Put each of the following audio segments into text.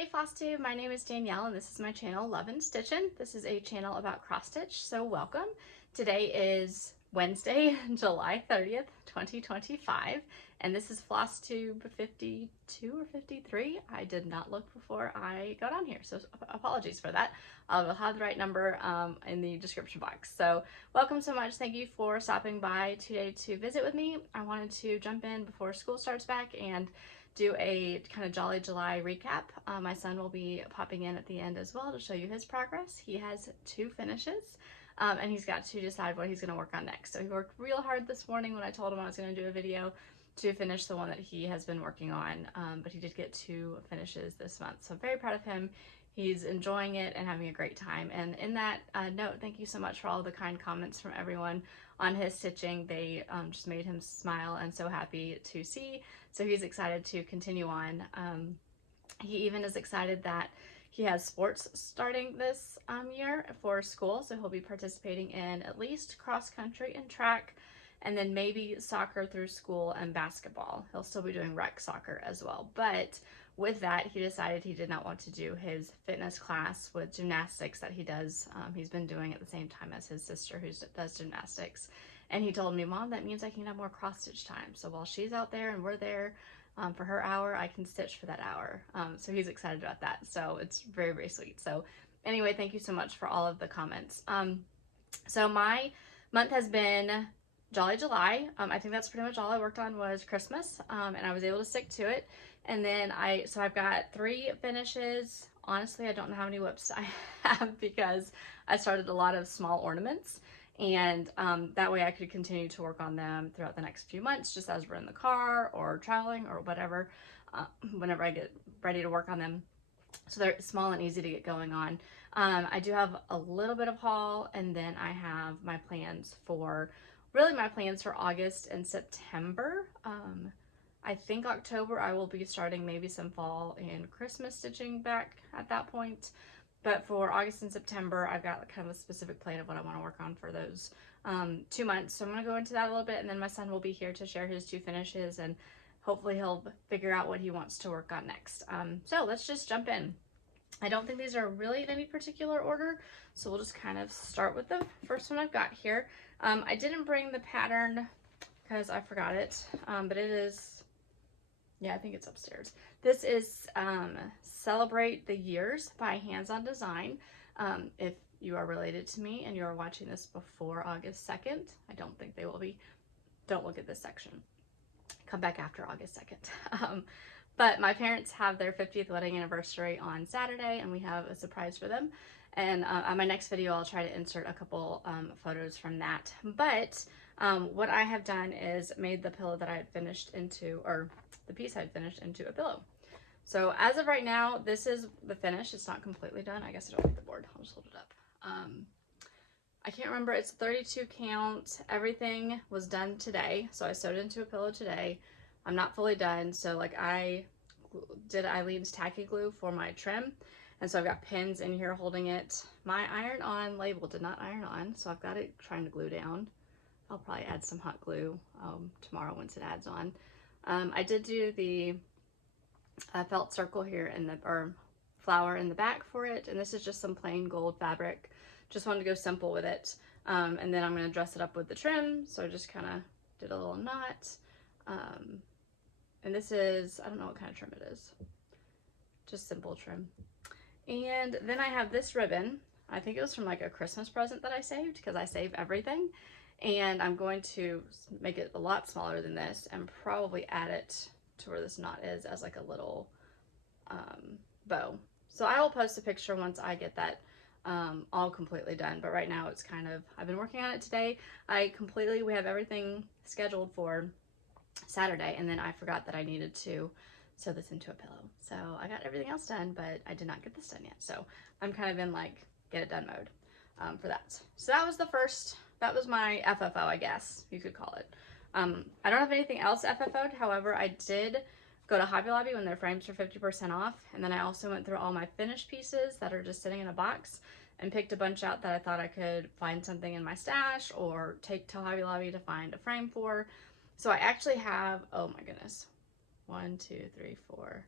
Hey Flosstube, my name is Danielle and this is my channel Love and Stitchin. This is a channel about cross stitch, so welcome. Today is Wednesday, July 30th, 2025, and this is Flosstube 52 or 53. I did not look before I got on here, so apologies for that. I'll have the right number in the description box. So welcome so much. Thank you for stopping by today to visit with me. I wanted to jump in before school starts back and do a kind of Jolly July recap. My son will be popping in at the end as well to show you his progress. He has 2 finishes and he's got to decide what he's going to work on next. So he worked real hard this morning when I told him I was going to do a video to finish the one that he has been working on, but he did get 2 finishes this month. So I'm very proud of him. He's enjoying it and having a great time. And in that note, thank you so much for all the kind comments from everyone on his stitching. They just made him smile and so happy to see. So he's excited to continue on. He even is excited that he has sports starting this year for school. So he'll be participating in at least cross country and track, and then maybe soccer through school and basketball. He'll still be doing rec soccer as well. But with that, he decided he did not want to do his fitness class with gymnastics that he does. He's been doing at the same time as his sister who does gymnastics. And he told me, Mom, that means I can have more cross stitch time. So while she's out there and we're there for her hour, I can stitch for that hour. So he's excited about that. So it's very, very sweet. So anyway, thank you so much for all of the comments. So my month has been Jolly July. I think that's pretty much all I worked on was Christmas, and I was able to stick to it. And then I've got 3 finishes. Honestly, I don't know how many whips I have because I started a lot of small ornaments, and that way I could continue to work on them throughout the next few months, just as we're in the car or traveling or whatever, whenever I get ready to work on them. So they're small and easy to get going on. I do have a little bit of haul, and then I have my plans for August and September. I think October I will be starting maybe some fall and Christmas stitching back at that point. But for August and September, I've got kind of a specific plan of what I want to work on for those 2 months. So I'm going to go into that a little bit, and then my son will be here to share his 2 finishes, and hopefully he'll figure out what he wants to work on next. So let's just jump in. I don't think these are really in any particular order, so we'll just kind of start with the first one I've got here. I didn't bring the pattern because I forgot it, but it is, yeah, I think it's upstairs. This is Celebrate the Years by Hands on Design. If you are related to me and you are watching this before August 2nd, I don't think they will be. Don't look at this section. Come back after August 2nd. But my parents have their 50th wedding anniversary on Saturday, and we have a surprise for them. And on my next video, I'll try to insert a couple photos from that. But what I have done is made the pillow that I had finished into, or the piece I had finished into a pillow. So as of right now, this is the finish. It's not completely done. I guess I don't need the board. I'll just hold it up. I can't remember. It's 32 count. Everything was done today. So I sewed into a pillow today. I'm not fully done. So like I did Eileen's tacky glue for my trim. And so I've got pins in here holding it. My iron on label did not iron on. So I've got it trying to glue down. I'll probably add some hot glue tomorrow once it adds on. I did do the felt circle here in the, or flower in the back for it. And this is just some plain gold fabric. Just wanted to go simple with it. And then I'm going to dress it up with the trim. So I just kind of did a little knot. And this is, I don't know what kind of trim it is. Just simple trim. And then I have this ribbon. I think it was from like a Christmas present that I saved because I save everything. And I'm going to make it a lot smaller than this and probably add it to where this knot is as like a little bow. So I will post a picture once I get that all completely done. But right now it's kind of, I've been working on it today. We have everything scheduled for Saturday, and then I forgot that I needed to sew this into a pillow. So I got everything else done, but I did not get this done yet. So I'm kind of in like get it done mode for that. So that was the first, that was my FFO, I guess you could call it. I don't have anything else FFO'd. However, I did go to Hobby Lobby when their frames were 50% off. And then I also went through all my finished pieces that are just sitting in a box and picked a bunch out that I thought I could find something in my stash or take to Hobby Lobby to find a frame for. So I actually have, oh my goodness, 1, 2, 3, 4.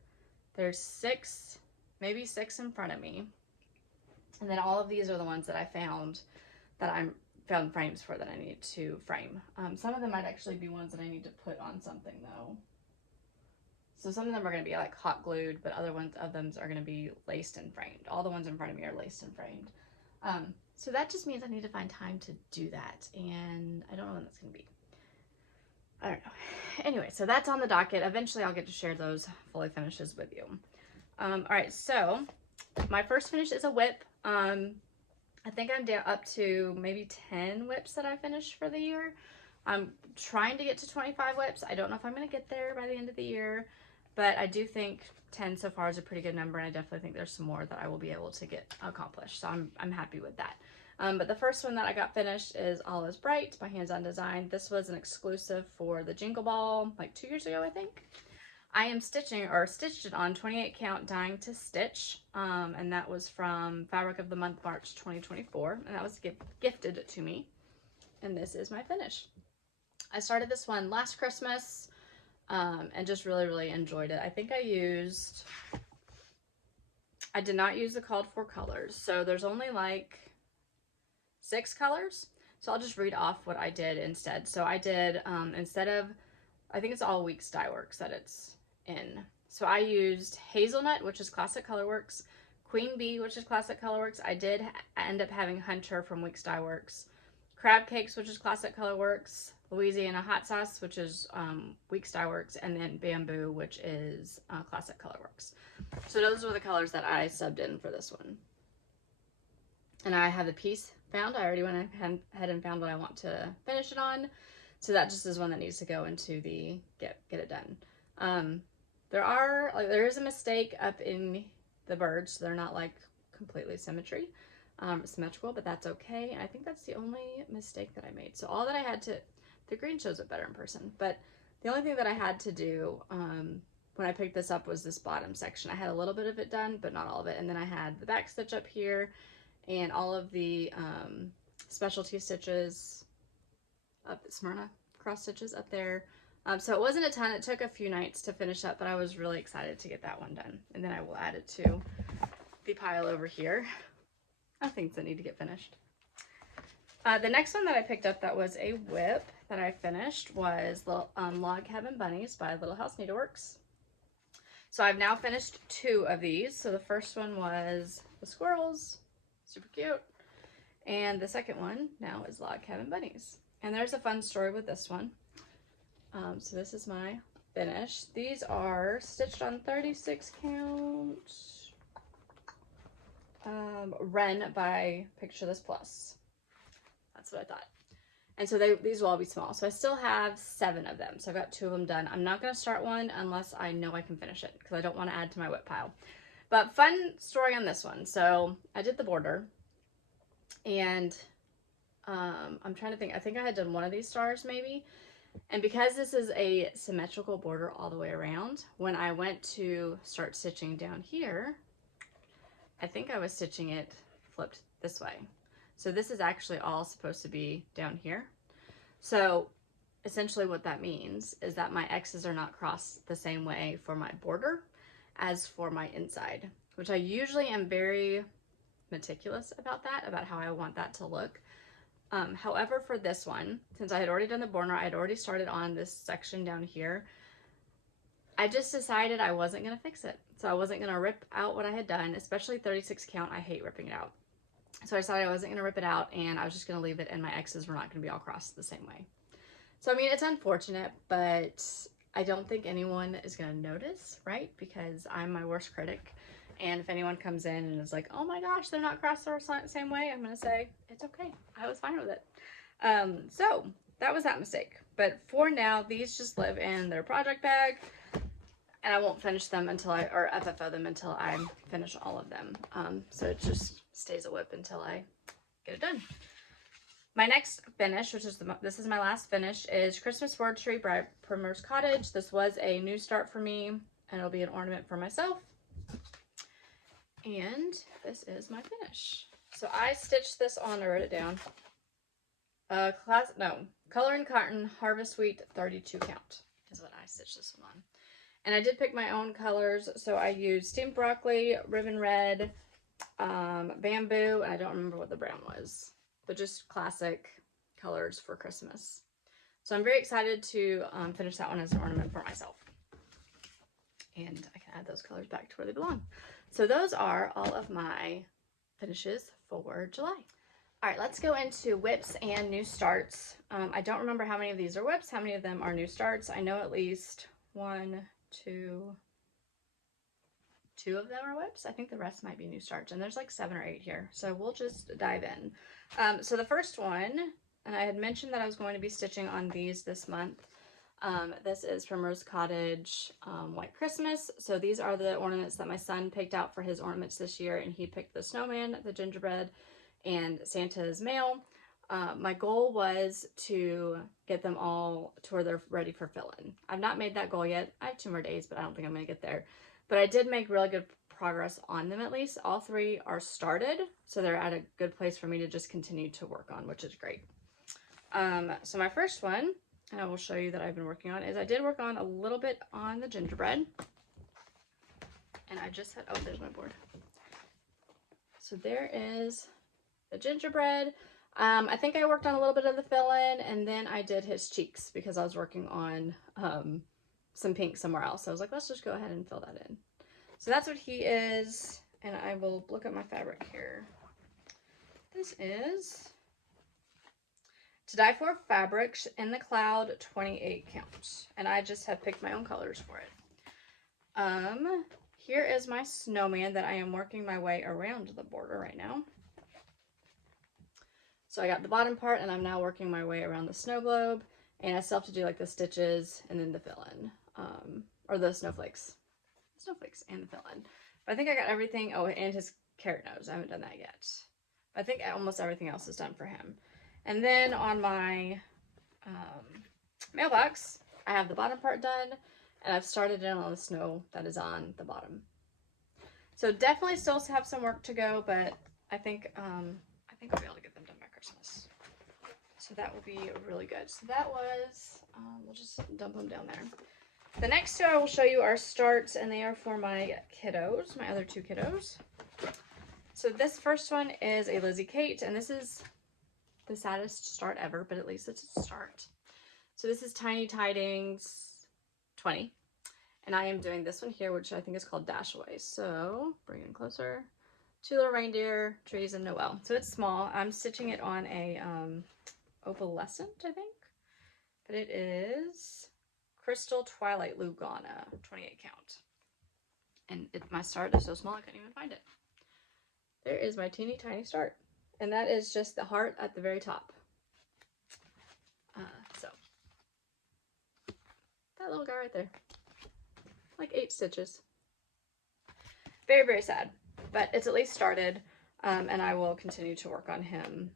There's 6 maybe 6 in front of me. And then all of these are the ones that I found that I found frames for that I need to frame. Some of them might actually be ones that I need to put on something though. So some of them are going to be like hot glued, but other ones of them are going to be laced and framed. All the ones in front of me are laced and framed. So that just means I need to find time to do that, and I don't know when that's going to be. I don't know. Anyway, so that's on the docket. Eventually I'll get to share those fully finishes with you. All right, so my first finish is a whip. I think I'm down up to maybe 10 whips that I finished for the year. I'm trying to get to 25 whips. I don't know if I'm going to get there by the end of the year, but I do think 10 so far is a pretty good number, and I definitely think there's some more that I will be able to get accomplished. So I'm happy with that. But the first one that I got finished is All Is Bright by Hands On Design. This was an exclusive for the Jingle Ball like 2 years ago, I think. I am stitched it on 28 count Dying to Stitch, and that was from Fabric of the Month March 2024, and that was gifted to me, and this is my finish. I started this one last Christmas, and just really enjoyed it. I think I did not use the called for colors, so there's only like 6 colors, so I'll just read off what I did instead. So I did, instead of, I think it's all Weeks Dye Works that it's in. So I used Hazelnut, which is Classic Colorworks, Queen Bee, which is Classic Colorworks. I did end up having Hunter from Weeks Dye Works, Crab Cakes, which is Classic Colorworks, Louisiana Hot Sauce, which is Weeks Dye Works, and then Bamboo, which is Classic Colorworks. So those were the colors that I subbed in for this one. And I have the piece found. I already went ahead and found what I want to finish it on. So that just is one that needs to go into the get it done. There is a mistake up in the birds, so they're not like completely symmetrical, but that's okay. And I think that's the only mistake that I made. So all that I had to, the green shows it better in person, but the only thing that I had to do when I picked this up was this bottom section. I had a little bit of it done, but not all of it. And then I had the back stitch up here and all of the specialty stitches up at Smyrna cross stitches up there. So it wasn't a ton. It took a few nights to finish up, but I was really excited to get that one done. And then I will add it to the pile over here of things that need to get finished. The next one that I picked up that was a whip that I finished was Log Cabin Bunnies by Little House Needleworks. So I've now finished 2 of these. So the first one was the squirrels, super cute. And the second one now is Log Cabin Bunnies. And there's a fun story with this one. So this is my finish. These are stitched on 36 count Wren by Picture This Plus. That's what I thought. And so these will all be small. So I still have 7 of them. So I've got 2 of them done. I'm not going to start one unless I know I can finish it, because I don't want to add to my whip pile. But fun story on this one. So I did the border, and I'm trying to think. I think I had done one of these stars maybe. And because this is a symmetrical border all the way around, when I went to start stitching down here, I think I was stitching it flipped this way. So this is actually all supposed to be down here. So essentially what that means is that my X's are not crossed the same way for my border as for my inside, which I usually am very meticulous about that, about how I want that to look. However, for this one, since I had already done the border, I had already started on this section down here, I just decided I wasn't going to fix it. So I wasn't going to rip out what I had done, especially 36 count. I hate ripping it out. So I decided I wasn't going to rip it out, and I was just going to leave it, and my X's were not going to be all crossed the same way. So, I mean, it's unfortunate, but I don't think anyone is going to notice, right? Because I'm my worst critic. And if anyone comes in and is like, oh my gosh, they're not crossed the same way, I'm going to say, it's okay. I was fine with it. So that was that mistake. But for now, these just live in their project bag, and I won't finish them or FFO them until I finish all of them. So it just stays a whip until I get it done. My next finish, which is this is my last finish, is Christmas Word Tree by Primrose Cottage. This was a new start for me, and it'll be an ornament for myself. And this is my finish. So I stitched this on, I wrote it down. Color and Cotton Harvest Wheat 32 count is what I stitched this one on. And I did pick my own colors, so I used steamed broccoli, ribbon red, bamboo, and I don't remember what the brown was, but just classic colors for Christmas. So I'm very excited to finish that one as an ornament for myself. And I can add those colors back to where they belong. So those are all of my finishes for July. All right, let's go into whips and new starts. I don't remember how many of these are whips, how many of them are new starts. I know at least two of them are whips. I think the rest might be new starts, and there's like 7 or 8 here. So we'll just dive in. So the first one, and I had mentioned that I was going to be stitching on these this month. This is Primrose Cottage White Christmas. So these are the ornaments that my son picked out for his ornaments this year, and he picked the snowman, the gingerbread, and Santa's mail. My goal was to get them all to where they're ready for fill-in. I've not made that goal yet. I have 2 more days, but I don't think I'm going to get there. But I did make really good progress on them at least. All 3 are started, so they're at a good place for me to just continue to work on, which is great. So my first one, and I will show you that I've been working on, is I did work on a little bit on the gingerbread. And I just had, oh, there's my board. So there is the gingerbread. I think I worked on a little bit of the fill-in, and then I did his cheeks because I was working on some pink somewhere else. So I was like, let's just go ahead and fill that in. So that's what he is, and I will look at my fabric here. This is To Die For fabric in the Cloud 28 count, and I just have picked my own colors for it. Here is my snowman that I am working my way around the border right now. So I got the bottom part, and I'm now working my way around the snow globe, and I still have to do like the stitches and then the fill-in, or the snowflakes and the fill-in. But I think I got everything. Oh, and his carrot nose. I haven't done that yet. But I think almost everything else is done for him. And then on my mailbox, I have the bottom part done, and I've started in on the snow that is on the bottom. So definitely still have some work to go, but I think I'll be able to get them done by Christmas. So that will be really good. So that was, we'll just dump them down there. The next 2 I will show you are starts, and they are for my kiddos, my other 2 kiddos. So this first one is a Lizzie Kate, and this is the saddest start ever, but at least it's a start. So this is Tiny Tidings 20, and I am doing this one here, which I think is called Dash Away. So bring it in closer. 2 little reindeer, trees, and Noel. So it's small. I'm stitching it on a opalescent, I think, but it is Crystal Twilight Lugana 28 count. And my start is so small I couldn't even find it. There is my teeny tiny start. And that is just the heart at the very top. So that little guy right there. Like 8 stitches. Very, very sad. But it's at least started. And I will continue to work on him.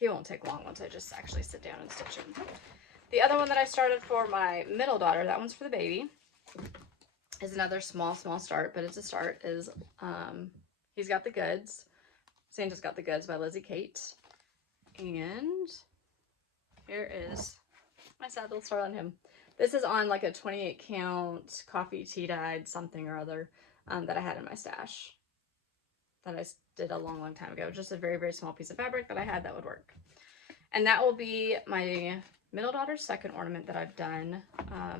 He won't take long once I just actually sit down and stitch him. The other one that I started for my middle daughter, that one's for the baby, is another small start, but it's a start, is He's Got the Goods. Santa's Got the Goods by Lizzie Kate. And here is my sad little start on him. This is on like a 28 count coffee tea dyed something or other that I had in my stash that I did a long time ago. Just a very, very small piece of fabric that I had that would work. And that will be my middle daughter's second ornament that I've done.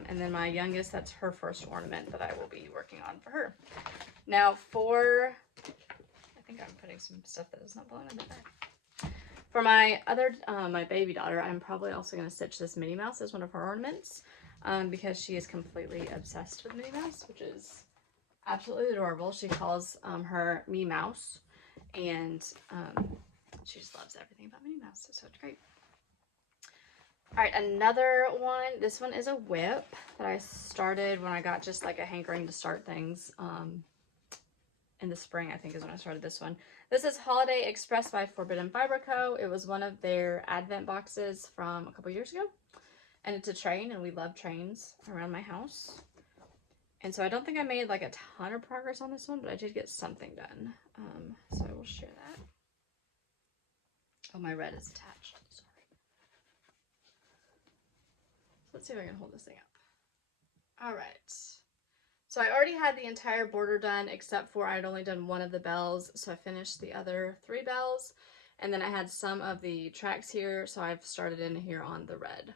And then my youngest, that's her first ornament that I will be working on for her. Now I think I'm putting some stuff that is not belonging in the bag. For my other, my baby daughter, I'm probably also going to stitch this Minnie Mouse as one of her ornaments because she is completely obsessed with Minnie Mouse, which is absolutely adorable. She calls her Me Mouse, and she just loves everything about Minnie Mouse, so it's great. All right, another one. This one is a whip that I started when I got just like a hankering to start things. In the spring, I think is when I started this one. This is Holiday Express by Forbidden Fiber Co. It was one of their advent boxes from a couple years ago. And it's a train, and we love trains around my house. And so I don't think I made like a ton of progress on this one, but I did get something done. So I will share that. Oh, my red is attached. Sorry. So let's see if I can hold this thing up. All right. So I already had the entire border done except for I'd only done one of the bells, so I finished the other 3 bells. And then I had some of the tracks here, so I've started in here on the red.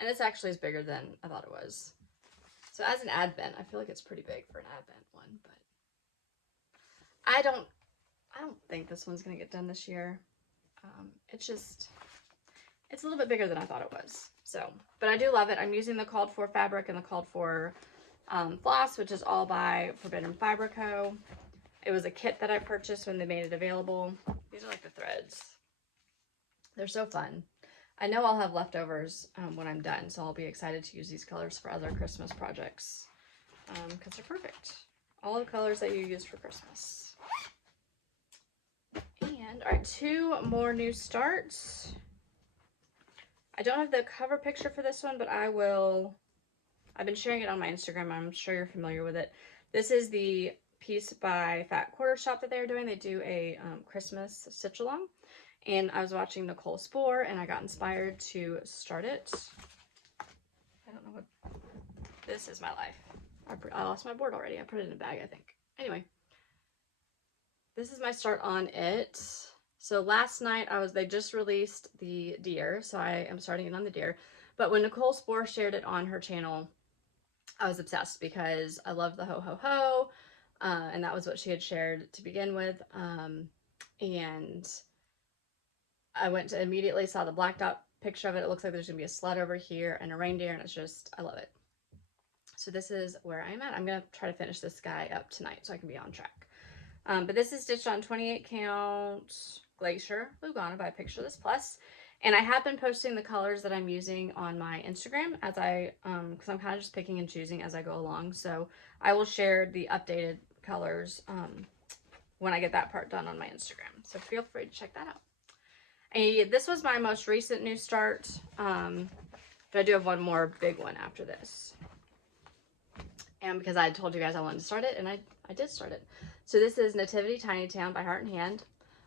And this actually is bigger than I thought it was. So as an Advent, I feel like it's pretty big for an Advent one, but I don't think this one's gonna get done this year. It's a little bit bigger than I thought it was. So, but I do love it. I'm using the called for fabric and the called for floss, which is all by Forbidden Fiber Co. It was a kit that I purchased when they made it available. These are like the threads. They're so fun. I know I'll have leftovers when I'm done, so I'll be excited to use these colors for other Christmas projects because they're perfect. All the colors that you use for Christmas. And, all right, 2 more new starts. I don't have the cover picture for this one, but I've been sharing it on my Instagram. I'm sure you're familiar with it. This is the piece by Fat Quartershop that they're doing. They do a Christmas stitch along. And I was watching Nicole Spohr, and I got inspired to start it. I don't know what... This is my life. I lost my board already. I put it in a bag, I think. Anyway. This is my start on it. So last night, they just released the deer, so I am starting it on the deer. But when Nicole Spohr shared it on her channel, I was obsessed because I love the ho ho ho, and that was what she had shared to begin with. And I went to immediately saw the blacked out picture of it. It looks like there's gonna be a sled over here and a reindeer, and it's just, I love it. So this is where I'm at. I'm gonna try to finish this guy up tonight so I can be on track. But this is stitched on 28 count Glacier Lugana by Picture This Plus. And I have been posting the colors that I'm using on my Instagram as because I'm kind of just picking and choosing as I go along. So I will share the updated colors when I get that part done on my Instagram. So feel free to check that out. This was my most recent new start, but I do have one more big one after this. And because I told you guys I wanted to start it, and I did start it. So this is Nativity Tiny Town by Heart and Hand.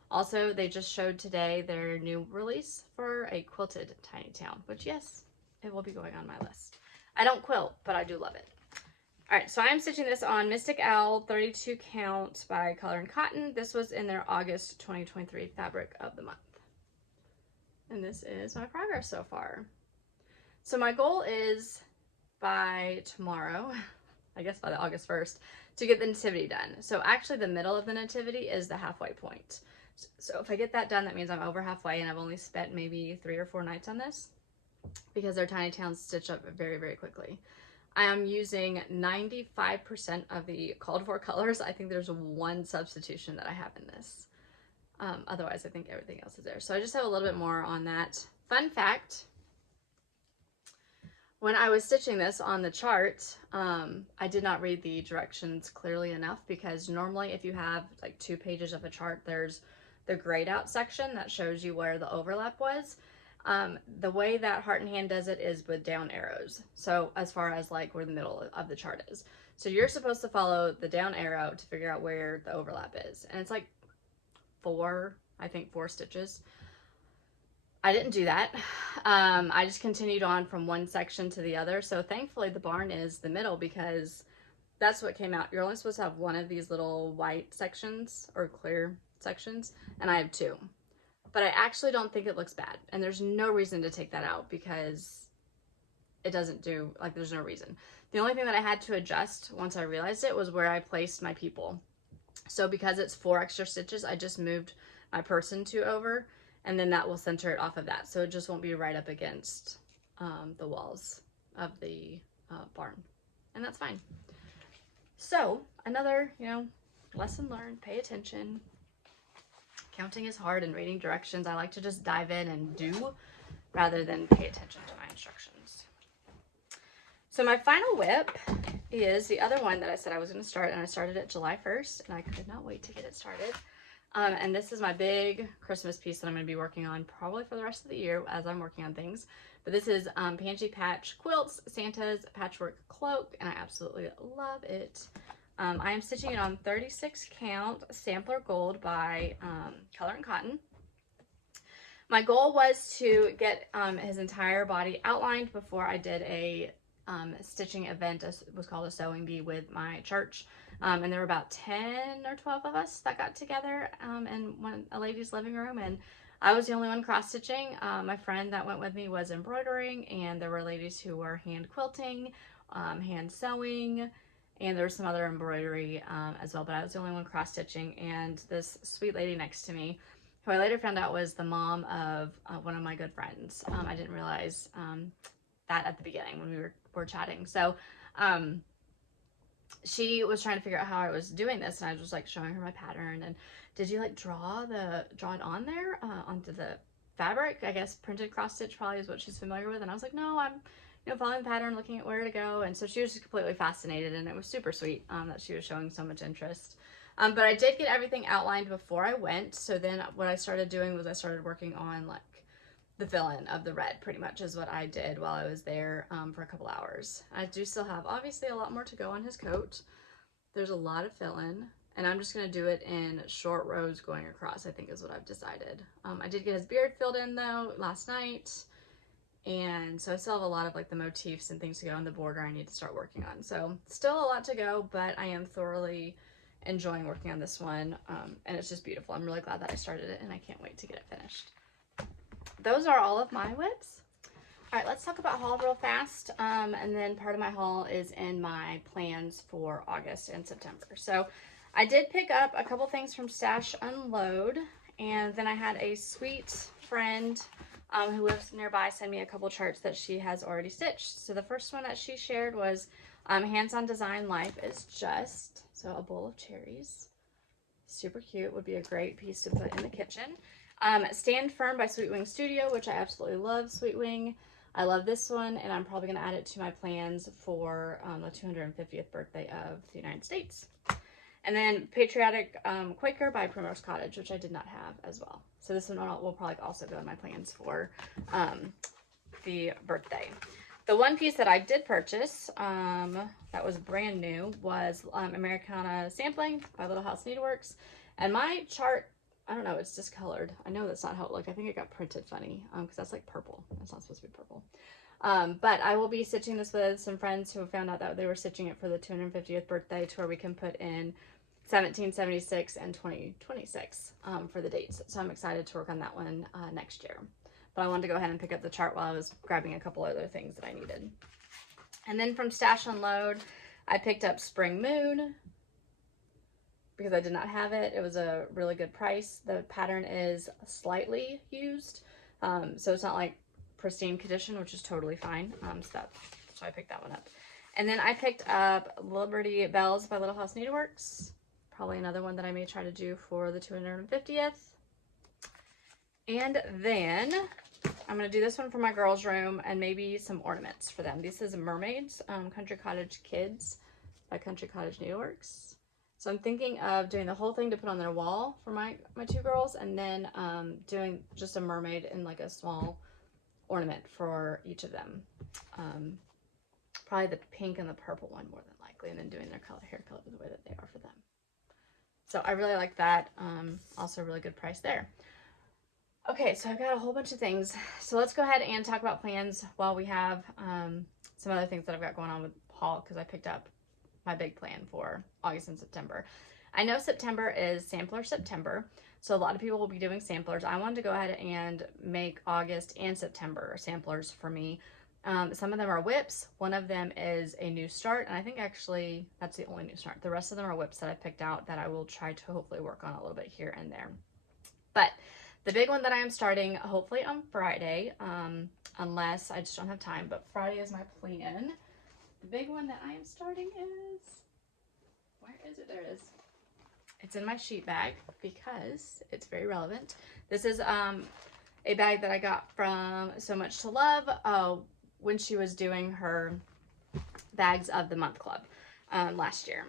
Also, they just showed today their new release for a quilted Tiny Town, which yes, it will be going on my list. I don't quilt, but I do love it. All right, so I'm stitching this on Mystic Owl 32 count by Color and Cotton. This was in their August 2023 fabric of the month. And this is my progress so far. So my goal is by tomorrow, I guess by the August 1st, to get the Nativity done. So actually the middle of the Nativity is the halfway point. So if I get that done, that means I'm over halfway, and I've only spent maybe 3 or 4 nights on this because their tiny towns stitch up very, very quickly. I am using 95% of the called for colors. I think there's 1 substitution that I have in this. Otherwise, I think everything else is there. So I just have a little bit more on that. Fun fact, when I was stitching this on the chart, I did not read the directions clearly enough, because normally if you have like 2 pages of a chart, there's the grayed out section that shows you where the overlap was. The way that Heart and Hand does it is with down arrows. So as far as like where the middle of the chart is. So you're supposed to follow the down arrow to figure out where the overlap is. And it's like 4 stitches. I didn't do that. I just continued on from one section to the other. So thankfully the barn is the middle, because that's what came out. You're only supposed to have 1 of these little white sections or clear sections, and I have 2. But I actually don't think it looks bad, and there's no reason to take that out because it doesn't do, like, there's no reason. The only thing that I had to adjust once I realized it was where I placed my people. So because it's 4 extra stitches, I just moved my person 2 over, and then that will center it off of that. So it just won't be right up against the walls of the barn, and that's fine. So another, lesson learned, pay attention. Counting is hard, and reading directions, I like to just dive in and do rather than pay attention to my instructions. So my final whip is the other one that I said I was going to start, and I started it July 1st, and I could not wait to get it started. And this is my big Christmas piece that I'm going to be working on probably for the rest of the year as I'm working on things. But this is Pansy Patch Quilts, Santa's Patchwork Cloak, and I absolutely love it. I am stitching it on 36 count Sampler Gold by Color and Cotton. My goal was to get his entire body outlined before I did a stitching event. It was called a sewing bee with my church. And there were about 10 or 12 of us that got together in a lady's living room, and I was the only one cross stitching. My friend that went with me was embroidering, and there were ladies who were hand quilting, hand sewing, and there was some other embroidery as well, but I was the only one cross stitching. And this sweet lady next to me, who I later found out was the mom of one of my good friends. I didn't realize that at the beginning when we were chatting. So she was trying to figure out how I was doing this, and I was just like showing her my pattern. And did you like draw it on there onto the fabric? I guess printed cross stitch probably is what she's familiar with. And I was like, no, I'm following the pattern, looking at where to go. And so she was just completely fascinated, and it was super sweet that she was showing so much interest. But I did get everything outlined before I went. So then what I started doing was I started working on like the fill-in of the red, pretty much is what I did while I was there for a couple hours. I do still have obviously a lot more to go on his coat. There's a lot of fill-in, and I'm just going to do it in short rows going across, I think is what I've decided. I did get his beard filled in though last night, and so I still have a lot of like the motifs and things to go on the border I need to start working on. So still a lot to go, but I am thoroughly enjoying working on this one, and it's just beautiful. I'm really glad that I started it, and I can't wait to get it finished. Those are all of my WIPs. All right, let's talk about haul real fast. And then part of my haul is in my plans for August and September. So I did pick up a couple things from Stash Unload, and then I had a sweet friend who lives nearby send me a couple charts that she has already stitched. So the first one that she shared was Hands-on Design Life is Just, so a bowl of cherries. Super cute, would be a great piece to put in the kitchen. Stand Firm by Sweet Wing Studio, which I absolutely love Sweet Wing. I love this one, and I'm probably going to add it to my plans for the 250th birthday of the United States. And then Patriotic Quaker by Primrose Cottage, which I did not have as well. So this one will probably also go in my plans for the birthday. The one piece that I did purchase that was brand new was Americana Sampling by Little House Needleworks. And my chart, I don't know, it's discolored. I know that's not how it looked. I think it got printed funny because that's like purple. It's not supposed to be purple. But I will be stitching this with some friends who found out that they were stitching it for the 250th birthday, to where we can put in 1776 and 2026 for the dates. So I'm excited to work on that one next year. But I wanted to go ahead and pick up the chart while I was grabbing a couple other things that I needed. And then from Stash Unload, I picked up Spring Moon, because I did not have it. It was a really good price. The pattern is slightly used, so it's not like pristine condition, which is totally fine. So I picked that one up. And then I picked up Liberty Bells by Little House Needleworks. Probably another one that I may try to do for the 250th. And then I'm going to do this one for my girls' room and maybe some ornaments for them. This is Mermaids, Country Cottage Kids by Country Cottage Needleworks. So I'm thinking of doing the whole thing to put on their wall for my two girls, and then doing just a mermaid and like a small ornament for each of them. Probably the pink and the purple one more than likely, and then doing their hair color the way that they are for them. So I really like that. Also a really good price there. Okay, so I've got a whole bunch of things. So let's go ahead and talk about plans while we have some other things that I've got going on with haul, because I picked up my big plan for August and September. I know September is Sampler September, so a lot of people will be doing samplers. I wanted to go ahead and make August and September samplers for me. Some of them are WIPs. One of them is a new start, and I think actually that's the only new start. The rest of them are WIPs that I picked out that I will try to hopefully work on a little bit here and there. But the big one that I am starting hopefully on Friday, unless I just don't have time, but Friday is my plan. The big one that I am starting is, where is it? There it is. It's in my sheet bag because it's very relevant. This is a bag that I got from So Much to Love when she was doing her Bags of the Month Club last year.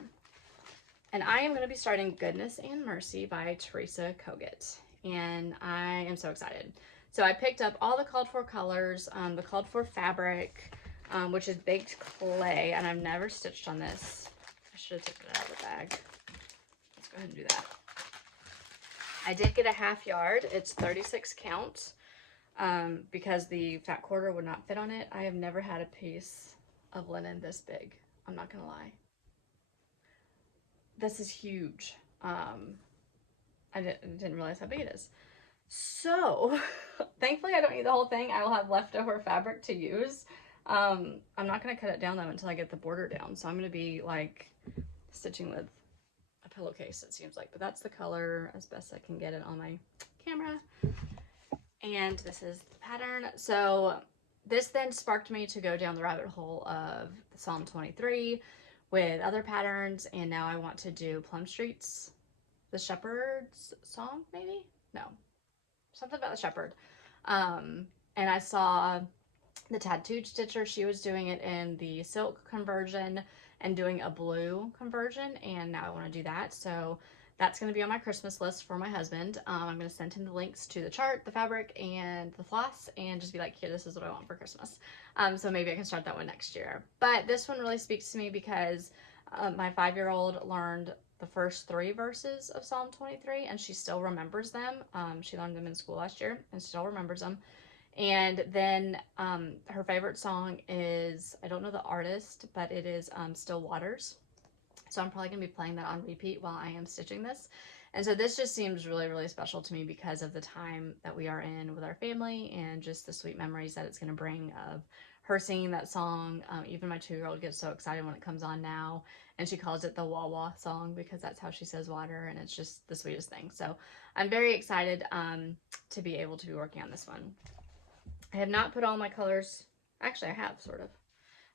And I am going to be starting Goodness and Mercy by Teresa Kogut. And I am so excited. So I picked up all the called for colors, the called for fabric, which is baked clay, and I've never stitched on this. I should have taken it out of the bag. Let's go ahead and do that. I did get a half yard. It's 36 count because the fat quarter would not fit on it. I have never had a piece of linen this big. I'm not gonna lie. This is huge. I didn't realize how big it is. So, thankfully I don't need the whole thing. I will have leftover fabric to use. I'm not going to cut it down though until I get the border down. So I'm going to be like stitching with a pillowcase, it seems like. But that's the color as best I can get it on my camera. And this is the pattern. So this then sparked me to go down the rabbit hole of Psalm 23 with other patterns. And now I want to do Plumstreet's The Shepherd's Song, maybe? No. Something about the shepherd. And I saw the tattooed stitcher. She was doing it in the silk conversion and doing a blue conversion, and now I want to do that. So that's going to be on my Christmas list for my husband. I'm going to send him the links to the chart, the fabric, and the floss, and just be like, here, this is what I want for Christmas. So maybe I can start that one next year. But this one really speaks to me because my 5-year-old learned the first 3 verses of Psalm 23, and she still remembers them. She learned them in school last year and still remembers them. And then her favorite song is, I don't know the artist, but it is Still Waters. So I'm probably going to be playing that on repeat while I am stitching this. And so this just seems really, really special to me because of the time that we are in with our family and just the sweet memories that it's going to bring of her singing that song. Even my 2-year-old gets so excited when it comes on now, and she calls it the Wawa song because that's how she says water, and it's just the sweetest thing. So I'm very excited to be able to be working on this one. I have not put all my colors. Actually, I have, sort of.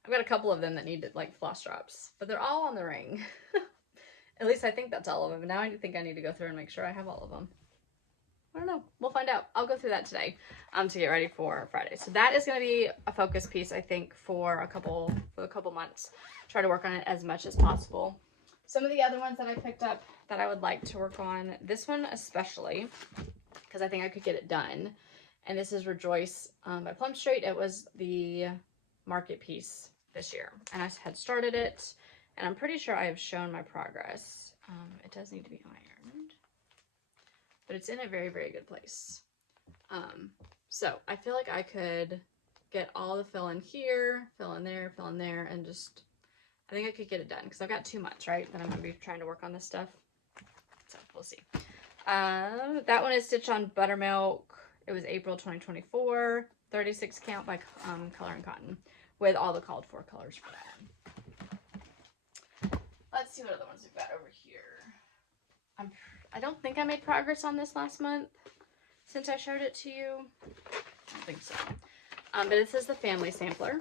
I've got a couple of them that need like floss drops, but they're all on the ring. At least I think that's all of them. Now I think I need to go through and make sure I have all of them. I don't know. We'll find out. I'll go through that today to get ready for Friday. So that is going to be a focus piece, I think, for a couple months. Try to work on it as much as possible. Some of the other ones that I picked up that I would like to work on, this one especially, because I think I could get it done. And this is Rejoice by Plumstreet. It was the market piece this year, and I had started it, and I'm pretty sure I have shown my progress. It does need to be ironed, but it's in a very, very good place. So I feel like I could get all the fill in here, fill in there, and just, I think I could get it done because I've got 2 months, right, that I'm going to be trying to work on this stuff. So we'll see. That one is stitched on Buttermilk. It was April 2024, 36 count by Color and Cotton, with all the called for colors for that. Let's see what other ones we've got over here. I don't think I made progress on this last month since I showed it to you. I don't think so. But this is the Family Sampler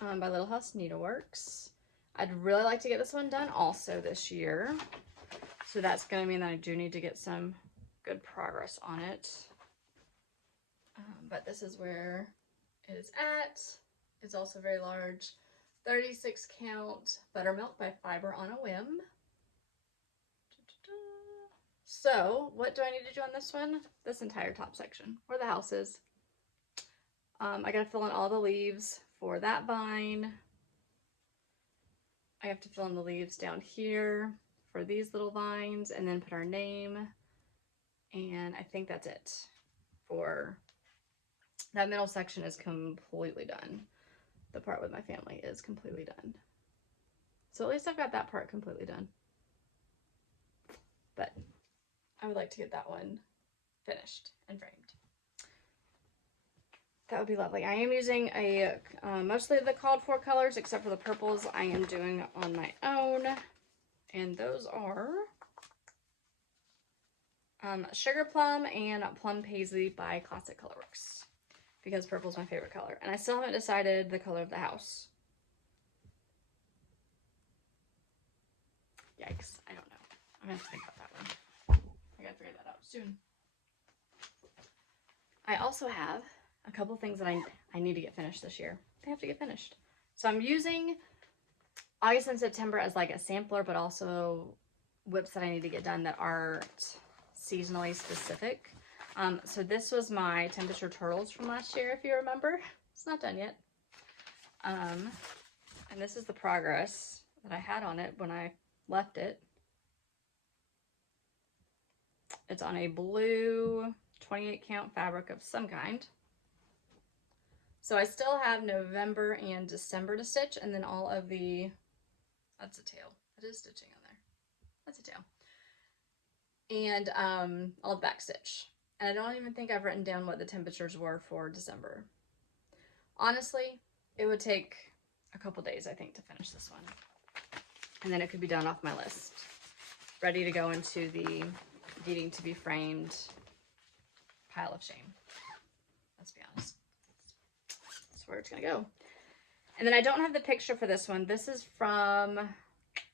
by Little House Needleworks. I'd really like to get this one done also this year. So that's going to mean that I do need to get some good progress on it. But this is where it is at. It's also very large. 36 count Buttermilk by Fiber on a Whim. So what do I need to do on this one? This entire top section where the house is. I gotta fill in all the leaves for that vine. I have to fill in the leaves down here for these little vines and then put our name. And I think that's it for that middle section. Is completely done. The part with my family is completely done. So at least I've got that part completely done. But I would like to get that one finished and framed. That would be lovely. I am using a mostly the called for colors, except for the purples I am doing on my own. And those are Sugar Plum and Plum Paisley by Classic Colorworks, because purple is my favorite color. And I still haven't decided the color of the house. Yikes, I don't know. I'm gonna have to think about that one. I gotta figure that out soon. I also have a couple things that I need to get finished this year. They have to get finished. So I'm using August and September as like a sampler, but also whips that I need to get done that aren't seasonally specific. So this was my temperature turtles from last year, if you remember. It's not done yet. And this is the progress that I had on it when I left it. It's on a blue 28 count fabric of some kind. So I still have November and December to stitch, and then all of the, that's a tail. That is stitching on there. That's a tail. And all the back stitch. And I don't even think I've written down what the temperatures were for December. Honestly, it would take a couple days, I think, to finish this one. And then it could be done off my list. Ready to go into the needing to be framed pile of shame. Let's be honest. That's where it's gonna go. And then I don't have the picture for this one. This is from,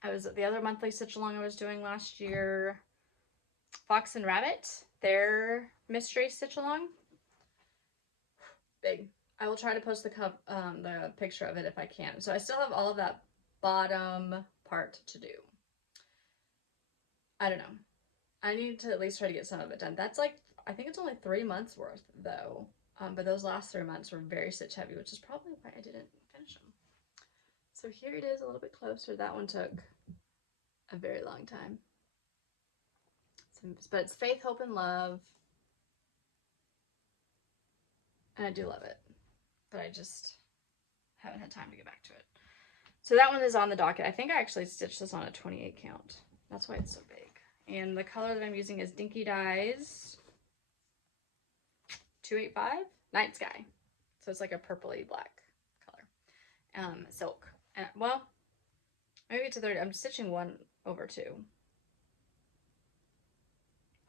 I was at the other monthly stitch along I was doing last year. Fox and Rabbit, their mystery stitch along. Big. I will try to post the picture of it if I can. So I still have all of that bottom part to do. I don't know. I need to at least try to get some of it done. That's like, I think it's only 3 months worth though. But those last 3 months were very stitch heavy, which is probably why I didn't finish them. So here it is a little bit closer. That one took a very long time. But it's Faith, Hope, and Love. And I do love it. But I just haven't had time to get back to it. So that one is on the docket. I think I actually stitched this on a 28 count. That's why it's so big. And the color that I'm using is Dinky Dyes 285 Night Sky. So it's like a purpley black color. Silk. And, well, maybe it's a 30. I'm stitching 1 over 2.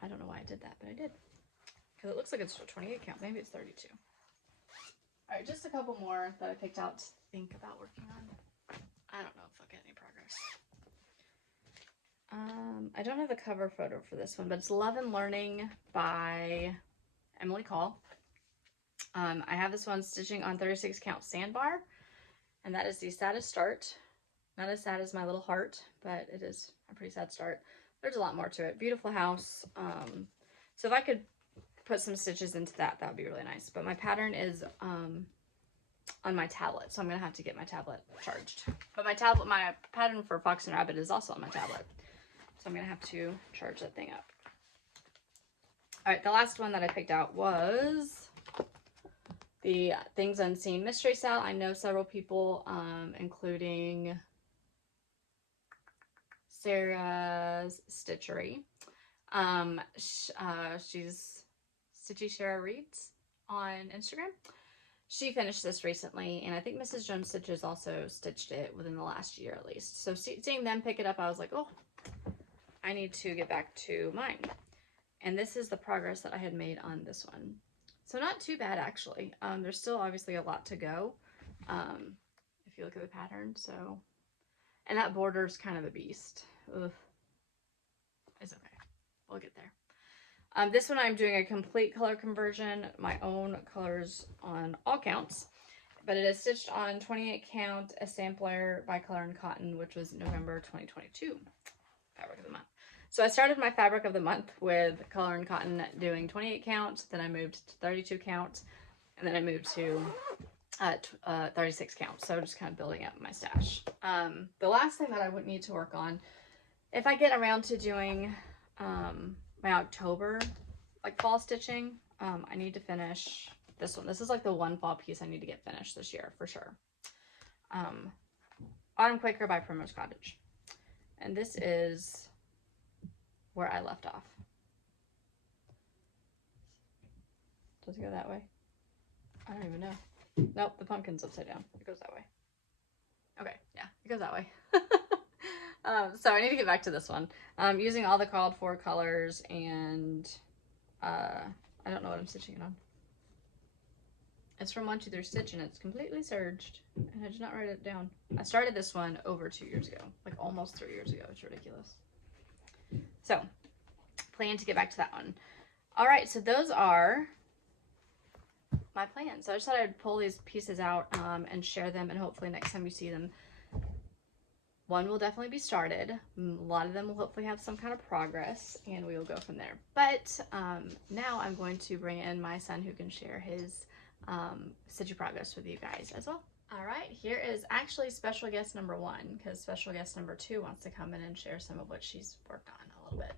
I don't know why I did that, but I did. Because it looks like it's a 28 count. Maybe it's 32. All right, just a couple more that I picked out to think about working on. I don't know if I'll get any progress. I don't have the cover photo for this one, but it's Love and Learning by Emily Call. I have this one stitching on 36 count sandbar, and that is the saddest start. Not as sad as my little heart, but it is a pretty sad start. There's a lot more to it. Beautiful house. So if I could put some stitches into that, that would be really nice. But my pattern is on my tablet, so I'm gonna have to get my tablet charged. But my pattern for Fox and Rabbit is also on my tablet, so I'm gonna have to charge that thing up. All right, the last one that I picked out was the Things Unseen mystery style. I know several people, including Sarah's Stitchery. She's Stitchy Shara Reads on Instagram. She finished this recently, and I think Mrs. Jones Stitches also stitched it within the last year at least. So seeing them pick it up, I was like, oh, I need to get back to mine. And this is the progress that I had made on this one. So not too bad, actually. There's still obviously a lot to go, if you look at the pattern. So, and that border's kind of a beast. Ugh. It's okay. We'll get there. This one I'm doing a complete color conversion, my own colors on all counts, but it is stitched on 28 count, a sampler by Color and Cotton, which was November 2022 fabric of the month. So I started my fabric of the month with Color and Cotton doing 28 count, then I moved to 32 count, and then I moved to 36 count. So just kind of building up my stash. The last thing that I would need to work on, if I get around to doing my October like fall stitching, I need to finish this one. This is like the one fall piece I need to get finished this year for sure. Autumn Quaker by Primrose Cottage, and this is where I left off. Does it go that way? I don't even know. Nope, the pumpkin's upside down. It goes that way. Okay, yeah, it goes that way. So I need to get back to this one. I'm using all the called for colors, and I don't know what I'm stitching it on. It's from 1, 2, 3 Stitch, and it's completely serged, and I did not write it down. I started this one over 2 years ago, like almost 3 years ago. It's ridiculous. So, plan to get back to that one. All right, so those are my plans. So I just thought I'd pull these pieces out and share them, and hopefully next time you see them, one will definitely be started. A lot of them will hopefully have some kind of progress, and we will go from there. But now I'm going to bring in my son, who can share his stitchy progress with you guys as well. All right, here is actually special guest number 1, because special guest number 2 wants to come in and share some of what she's worked on a little bit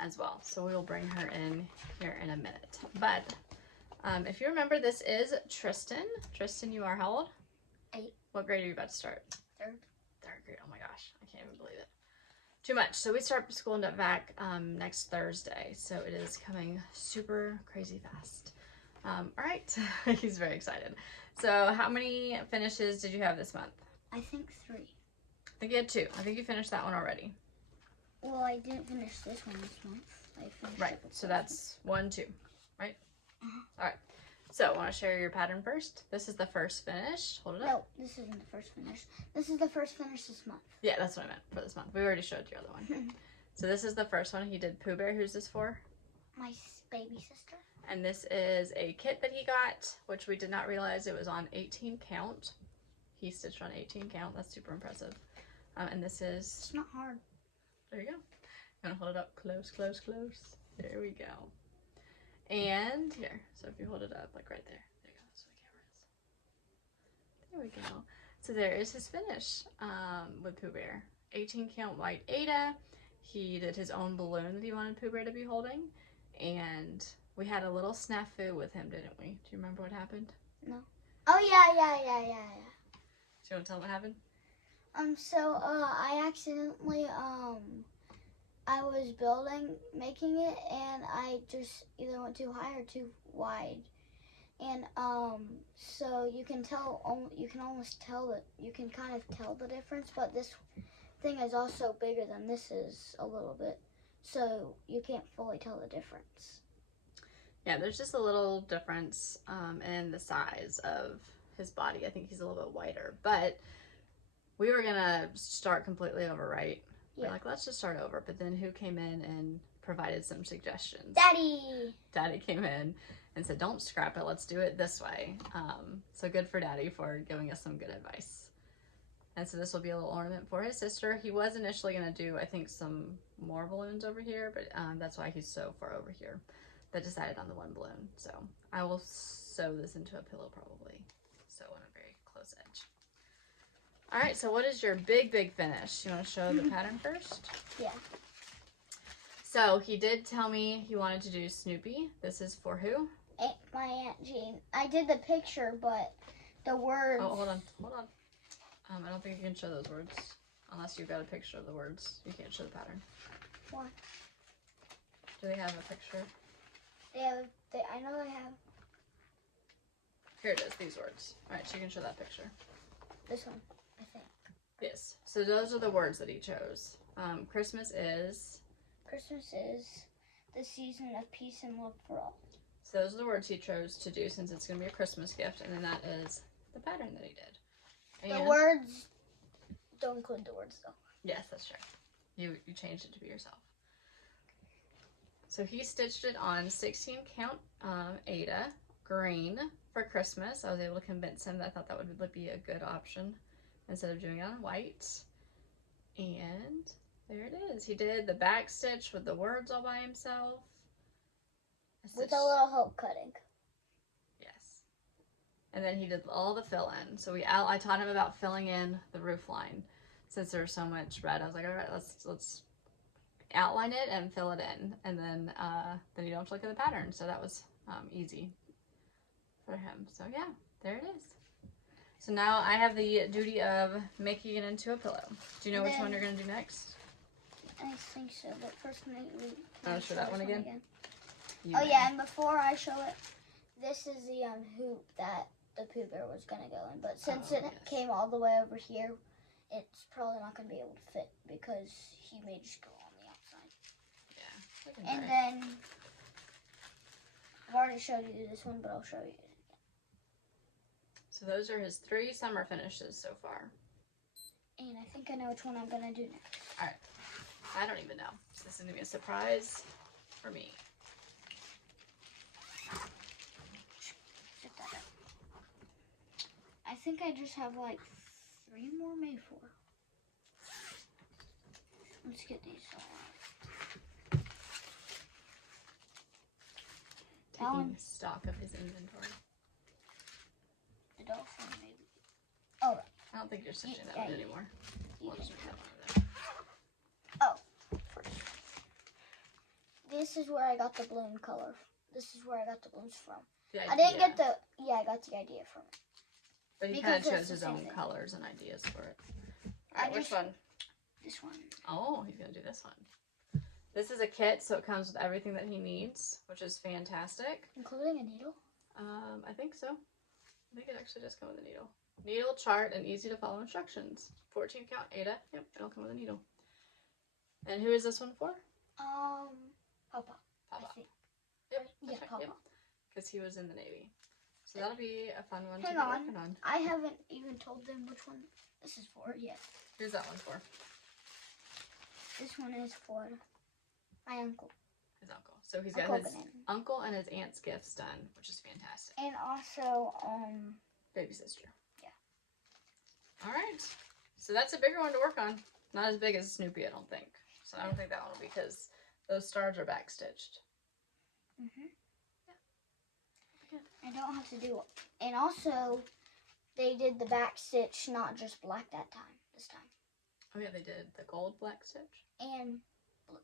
as well. So we will bring her in here in a minute. But If you remember, this is Tristan. Tristan, you are how old? 8. What grade are you about to start? 3rd. 3rd grade. Oh my gosh, I can't even believe it. Too much. So we start school in back next Thursday. So it is coming super crazy fast. All right, he's very excited. So how many finishes did you have this month? I think 3. I think you had 2. I think you finished that one already. Well, I didn't finish this one this month. I finished right. So that's 1, 2, right? All right. So I want to share your pattern first. This is the first finish. Hold it up. No, this isn't the first finish. This is the first finish this month. Yeah, that's what I meant for this month. We already showed your other one. So this is the first one. He did Pooh Bear. Who's this for? My baby sister. And this is a kit that he got, which we did not realize it was on 18 count. He stitched on 18 count. That's super impressive. And this is... It's not hard. There you go. You want to hold it up close, close, close. There we go. And here. So if you hold it up, like right there. There you go. That's where the camera is. There we go. So there is his finish with Pooh Bear. 18 count white Ada. He did his own balloon that he wanted Pooh Bear to be holding. And we had a little snafu with him, didn't we? Do you remember what happened? No. Oh, yeah. Do you want to tell him what happened? So, I accidentally, I was making it, and I just either went too high or too wide. And, so you can almost tell that, you can kind of tell the difference, but this thing is also bigger than this is a little bit. So you can't fully tell the difference. Yeah, there's just a little difference in the size of his body. I think he's a little bit wider, but we were gonna start completely over, right? Yeah. We're like, let's just start over. But then who came in and provided some suggestions? Daddy! Daddy came in and said, don't scrap it, let's do it this way. So good for Daddy for giving us some good advice. And so this will be a little ornament for his sister. He was initially gonna do, I think, some more balloons over here, but that's why he's so far over here. That decided on the one balloon. So I will sew this into a pillow probably. So on a very close edge. All right, so what is your big finish? You want to show the pattern first? Yeah. So he did tell me he wanted to do Snoopy. This is for who? My Aunt Jean. I did the picture, but the words... Oh, hold on. I don't think you can show those words. Unless you've got a picture of the words. You can't show the pattern. Why? Do they have a picture? I know they have. Here it is, these words. All right, so you can show that picture. This one, I think. Yes. So those are the words that he chose. Christmas is the season of peace and love for all. So those are the words he chose to do since it's going to be a Christmas gift. And then that is the pattern that he did. And the words, don't include the words though. Yes, that's true. You changed it to be yourself. So he stitched it on 16 count Ada green for Christmas. I was able to convince him that I thought that would be a good option instead of doing it on white. And there it is. He did the back stitch with the words all by himself. With a little hope cutting. Yes. And then he did all the fill-in. So I taught him about filling in the roof line. Since there's so much red, I was like, all right, let's outline it and fill it in. And then you don't have to look at the pattern. So that was easy for him. So yeah, there it is. So now I have the duty of making it into a pillow. Do you know which one you're going to do next? I think so, but first maybe... Want to show that one again? Oh yeah, and before I show it, this is the hoop that the Pooh Bear was going to go in. But since it came all the way over here, it's probably not going to be able to fit because he may just go on the outside. Yeah. And then, I've already showed you this one, but I'll show you it again. So those are his 3 summer finishes so far. And I think I know which one I'm going to do next. Alright. I don't even know. This is going to be a surprise for me. Zip that up. I think I just have like 3 more made for. Let's get these all out. Taking stock of his inventory. The dolphin, maybe. Oh, I don't think you're stitching that one anymore. We'll just make that one over there. Oh. This is where I got the balloon color. This is where I got the balloons from. the idea. I didn't get the, yeah, I got the idea from it. But he kind of chose his own colors and ideas for it. All right, which one? This one. Oh, he's going to do this one. This is a kit, so it comes with everything that he needs, which is fantastic. Including a needle? I think so. I think it actually does come with a needle. Needle, chart, and easy to follow instructions. 14 count, Ada. Yep, it'll come with a needle. And who is this one for? Papa. Papa. I think. Yep, Yeah, right, Papa. yep. Because he was in the Navy. So that'll be a fun one Hang to be on. working on. I haven't even told them which one this is for yet. Who's that one for? This one is for my uncle. His uncle. So he's got his uncle and his aunt's gifts done, which is fantastic. And also, baby sister. Yeah. All right. So that's a bigger one to work on. Not as big as Snoopy, I don't think. So I don't think that one will be, because those stars are backstitched. Mhm. Yeah. I don't have to do it. And also, they did the back stitch, not just black this time. Oh yeah, they did the gold black stitch. And blue.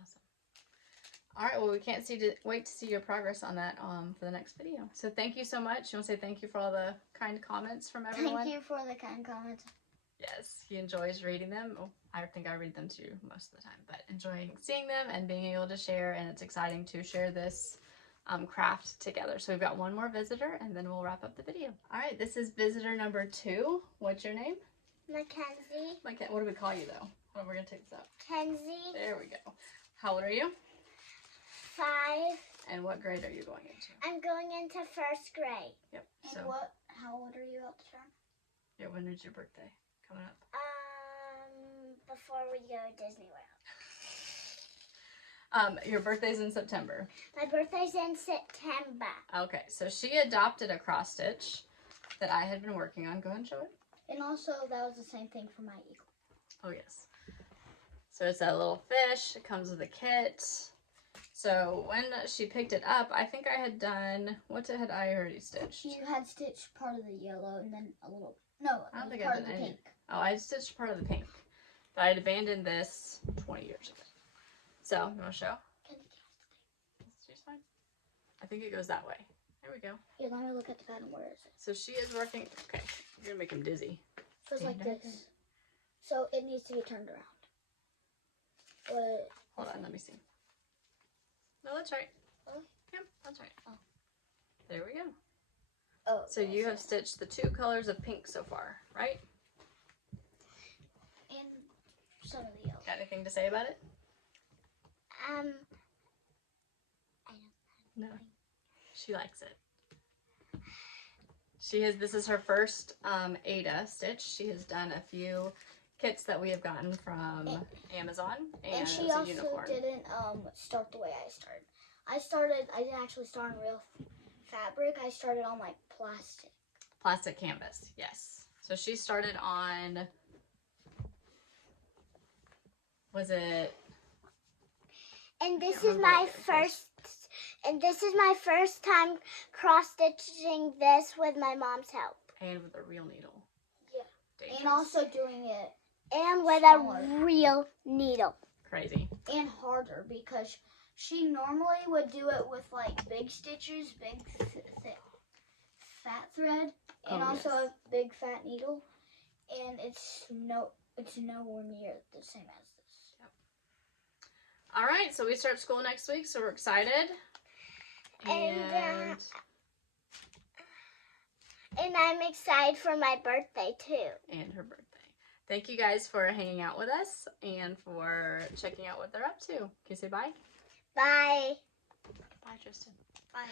Awesome. All right, well, we can't wait to see your progress on that for the next video. So thank you so much. You want to say thank you for all the kind comments from everyone? Thank you for the kind comments. Yes, he enjoys reading them. Oh, I think I read them too most of the time, but enjoying seeing them and being able to share, and it's exciting to share this craft together. So we've got one more visitor, and then we'll wrap up the video. All right, this is visitor number 2. What's your name? Mackenzie. What do we call you, though? Hold on, we're going to take this out. Kenzie. There we go. How old are you? 5. And what grade are you going into? I'm going into 1st grade. Yep. And So, how old are you at the time? yeah, when is your birthday coming up? Before we go to Disney World. Your birthday's in September. My birthday's in September. Okay, so she adopted a cross stitch that I had been working on. Go ahead and show it. And also, that was the same thing for my eagle. Oh, yes. So it's that little fish. It comes with a kit. So when she picked it up, I think I had done, what had I already stitched? You had stitched part of the yellow and then a little, no, I don't think part I of did the any. pink. Oh, I stitched part of the pink. But I had abandoned this 20 years ago. So, you want to show? She's fine. I think it goes that way. There we go. Here, let me look at the pattern. Where is it? So she is working, okay, you're going to make him dizzy. It goes like this. So it needs to be turned around. But hold on, let me see. No, that's right. Oh. Yep, that's right. Oh. There we go. Oh. So you have stitched the 2 colors of pink so far, right? And some of the yellow. Got anything to say about it? I don't. No. She likes it. This is her first Ada stitch. She has done a few kits that we have gotten from Amazon, and she it's a also unicorn. didn't start the way I started. I didn't actually start on real fabric. I started on like plastic. Plastic canvas, yes. So she started on, was it? And this is my first time cross-stitching this with my mom's help. And with a real needle. Yeah. Dangerous. And also doing it. And with smaller. a real needle. Crazy. And harder, because she normally would do it with like big stitches, big thick fat thread, and also a big fat needle. And it's nowhere near the same as this. Yep. All right, so we start school next week, so we're excited. And I'm excited for my birthday too. And her birthday. Thank you guys for hanging out with us and for checking out what they're up to. Can you say bye? Bye. Bye, Tristan. Bye.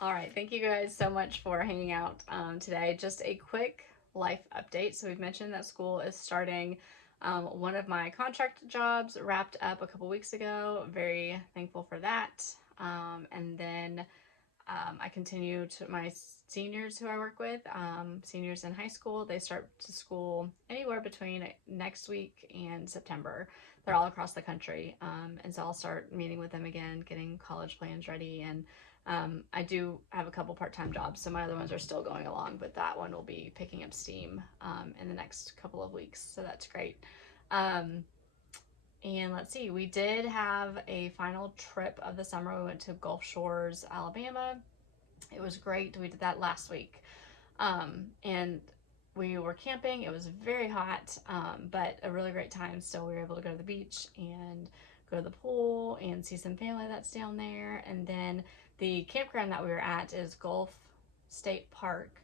All right, thank you guys so much for hanging out today. Just a quick life update. So we've mentioned that school is starting. One of my contract jobs wrapped up a couple weeks ago. Very thankful for that. And then I continue to my seniors who I work with, seniors in high school. They start to school anywhere between next week and September. They're all across the country. And so I'll start meeting with them again, getting college plans ready. And I do have a couple part-time jobs, so my other ones are still going along, but that one will be picking up steam in the next couple of weeks, so that's great. And let's see, we did have a final trip of the summer. We went to Gulf Shores, Alabama, It was great. We did that last week. And we were camping. It was very hot, but a really great time. So we were able to go to the beach and go to the pool and see some family that's down there. And then the campground that we were at is Gulf State Park,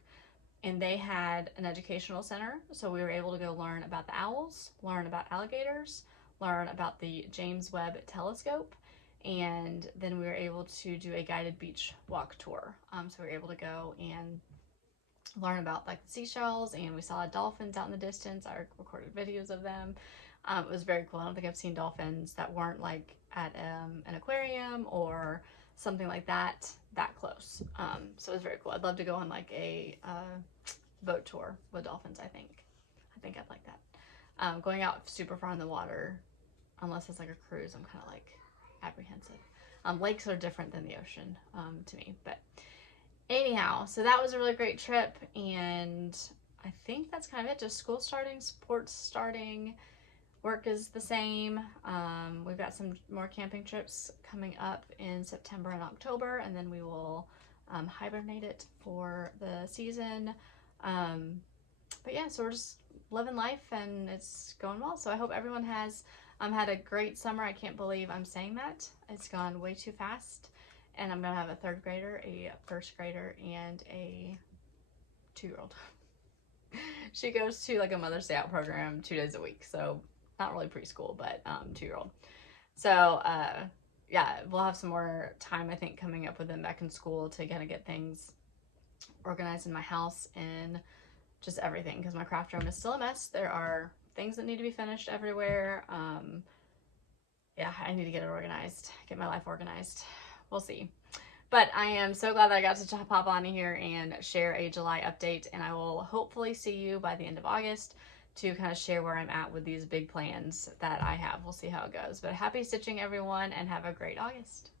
and they had an educational center. So we were able to go learn about the owls, learn about alligators, learn about the James Webb Telescope, and then we were able to do a guided beach walk tour. So we were able to go and learn about like the seashells, and we saw dolphins out in the distance. I recorded videos of them. It was very cool. I don't think I've seen dolphins that weren't like at an aquarium or something like that close. So it was very cool. I'd love to go on like a boat tour with dolphins. I think I'd like that. Going out super far in the water, unless it's like a cruise, I'm kind of like apprehensive. Lakes are different than the ocean to me, but anyhow, so that was a really great trip, and I think that's kind of it. Just school starting, sports starting, work is the same. We've got some more camping trips coming up in September and October, and then we will hibernate it for the season. But yeah, so we're just living life, and it's going well. So I hope everyone has had a great summer. I can't believe I'm saying that. It's gone way too fast. And I'm going to have a 3rd grader, a 1st grader, and a 2-year-old. She goes to like a Mother's Day Out program 2 days a week. So not really preschool, but 2-year-old. So yeah, we'll have some more time, I think, coming up with them back in school to kind of get things organized in my house and just everything, because my craft room is still a mess. There are things that need to be finished everywhere. Yeah, I need to get it organized, get my life organized. We'll see. But I am so glad that I got to pop on here and share a July update, and I will hopefully see you by the end of August to kind of share where I'm at with these big plans that I have. We'll see how it goes. But happy stitching, everyone, and have a great August.